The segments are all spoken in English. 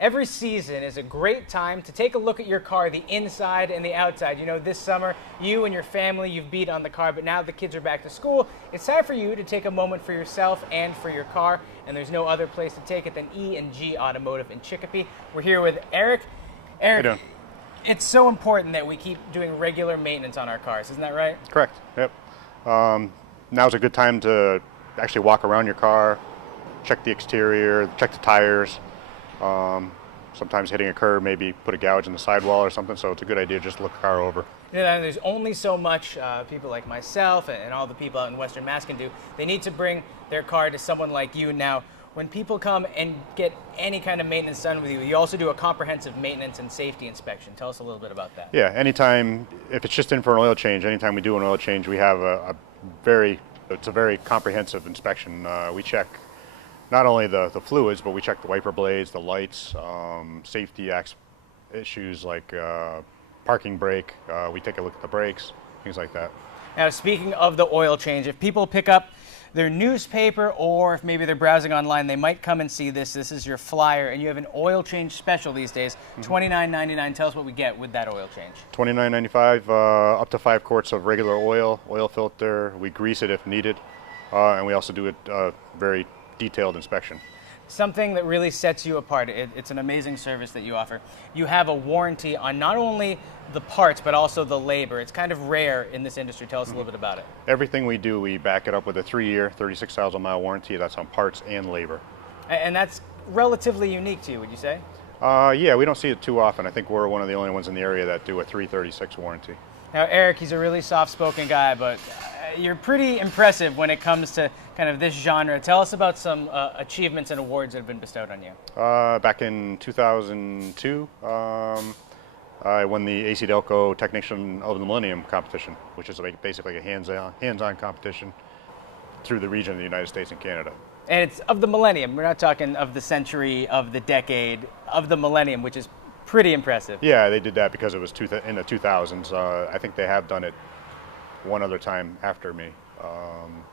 Every season is a great time to take a look at your car, the inside and the outside. You know, this summer, you and your family, you've beat on the car, but now the kids are back to school. It's time for you to take a moment for yourself and for your car, and there's no other place to take it than E&G Automotive in Chicopee. We're here with Eric. Eric, it's so important that we keep doing regular maintenance on our cars, isn't that right? Correct, yep. Now's a good time to actually walk around your car, check the exterior, check the tires. Sometimes hitting a curb, maybe put a gouge in the sidewall or something, so it's a good idea to just look the car over. Yeah, and there's only so much people like myself and all the people out in Western Mass can do. They need to bring their car to someone like you. Now, when people come and get any kind of maintenance done with you, you also do a comprehensive maintenance and safety inspection. Tell us a little bit about that. Yeah, anytime, if it's just in for an oil change, anytime we do an oil change, we have it's a very comprehensive inspection. We check not only the fluids, but we check the wiper blades, the lights, safety issues like parking brake. We take a look at the brakes, things like that. Now, speaking of the oil change, if people pick up their newspaper or if maybe they're browsing online, they might come and see this. This is your flyer, and you have an oil change special these days, $29.99. Tell us what we get with that oil change. $29.95, up to 5 quarts of regular oil filter. We grease it if needed, and we also do a very detailed inspection. Something that really sets you apart. It's an amazing service that you offer. You have a warranty on not only the parts, but also the labor. It's kind of rare in this industry. Tell us a little bit about it. Everything we do, we back it up with a 3-year, 36,000-mile warranty. That's on parts and labor. And that's relatively unique to you, would you say? Yeah, we don't see it too often. I think we're one of the only ones in the area that do a 336 warranty. Now, Eric, he's a really soft-spoken guy, but you're pretty impressive when it comes to kind of this genre. Tell us about some achievements and awards that have been bestowed on you. Back in 2002, I won the AC Delco Technician of the Millennium competition, which is basically a hands-on competition through the region of the United States and Canada. And it's of the millennium. We're not talking of the century, of the decade, of the millennium, which is pretty impressive. Yeah, they did that because it was in the 2000s. I think they have done it one other time after me.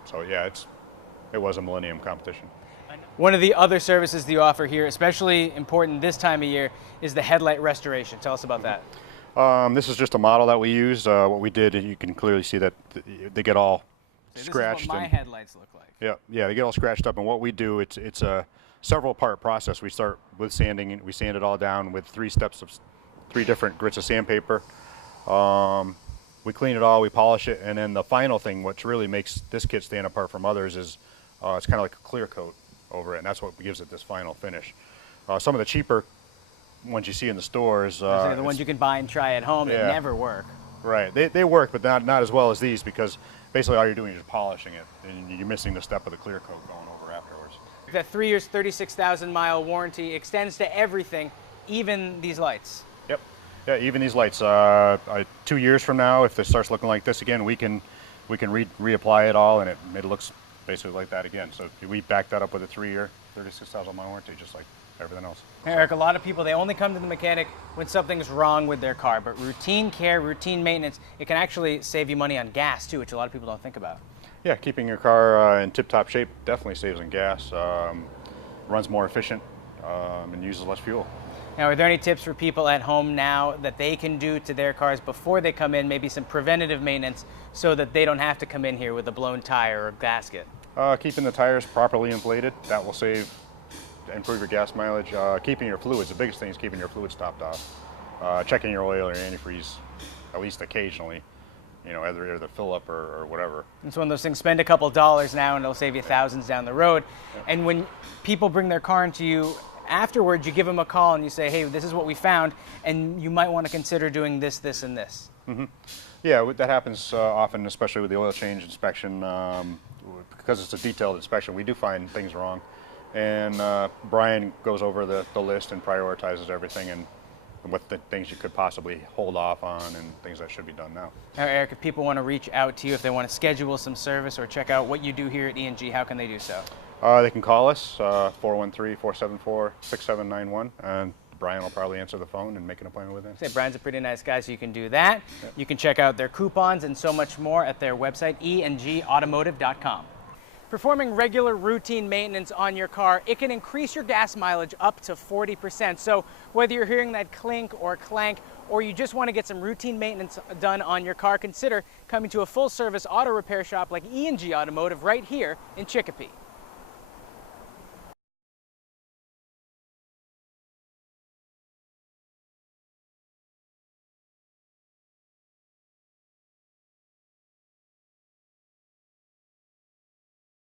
So yeah, it was a millennium competition. One of the other services that you offer here, especially important this time of year, is the headlight restoration. Tell us about that. This is just a model that we used. What we did, you can clearly see that they get all scratched. This is what my headlights look like. Yeah, they get all scratched up. And what we do, it's a several part process. We start with sanding, and we sand it all down with 3 steps of 3 different grits of sandpaper. We clean it all, we polish it, and then the final thing, which really makes this kit stand apart from others, is it's kind of like a clear coat over it, and that's what gives it this final finish. Some of the cheaper ones you see in the stores, the ones you can buy and try at home, they never work. Right, they work, but not as well as these, because basically all you're doing is just polishing it, and you're missing the step of the clear coat going over afterwards. That 3 years, 36,000-mile warranty extends to everything, even these lights. Yep. Yeah, even these lights. 2 years from now, if this starts looking like this again, we can reapply it all, and it looks basically like that again. So we back that up with a 3-year, 36,000-mile warranty, just like everything else. Eric, a lot of people, they only come to the mechanic when something's wrong with their car, but routine care, routine maintenance, it can actually save you money on gas too, which a lot of people don't think about. Yeah, keeping your car in tip-top shape definitely saves on gas, runs more efficient, and uses less fuel. Now, are there any tips for people at home now that they can do to their cars before they come in, maybe some preventative maintenance, so that they don't have to come in here with a blown tire or a gasket? Keeping the tires properly inflated, that will improve your gas mileage. Keeping your fluids, the biggest thing is keeping your fluids topped off. Checking your oil or your antifreeze, at least occasionally, either fill up or whatever. It's one of those things, spend a couple dollars now and it'll save you thousands down the road. Yeah. And when people bring their car into you, afterwards, you give them a call and you say, hey, this is what we found, and you might want to consider doing this, this, and this. Mm-hmm. Yeah, that happens often, especially with the oil change inspection. Because it's a detailed inspection, we do find things wrong. And Brian goes over the list and prioritizes everything and what the things you could possibly hold off on and things that should be done now. Now, Eric, if people want to reach out to you, if they want to schedule some service or check out what you do here at E&G, how can they do so? They can call us, 413-474-6791, and Brian will probably answer the phone and make an appointment with him. Say, Brian's a pretty nice guy, so you can do that. Yep. You can check out their coupons and so much more at their website, engautomotive.com. Performing regular routine maintenance on your car, it can increase your gas mileage up to 40%. So whether you're hearing that clink or clank, or you just want to get some routine maintenance done on your car, consider coming to a full-service auto repair shop like E&G Automotive right here in Chicopee.